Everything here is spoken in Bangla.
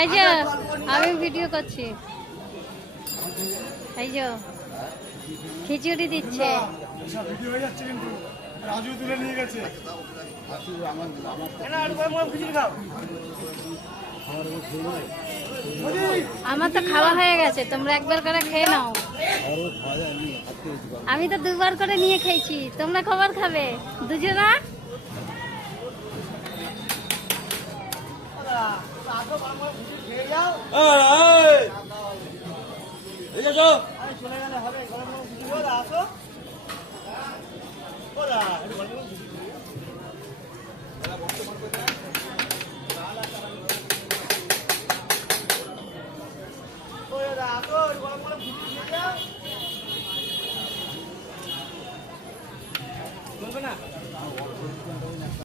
এই যে আমি ভিডিও করছি, এই যে খিচুড়ি দিচ্ছে। রাজু তুলে নিয়ে গেছে। আমার তো খাওয়া হয়ে গেছে, তোমরা একবার করে খেয়ে নাও। আমি তো দুবার করে নিয়ে খেয়েছি, তোমরা খাবার খাবে দুজনা। চলে গেলে হবে।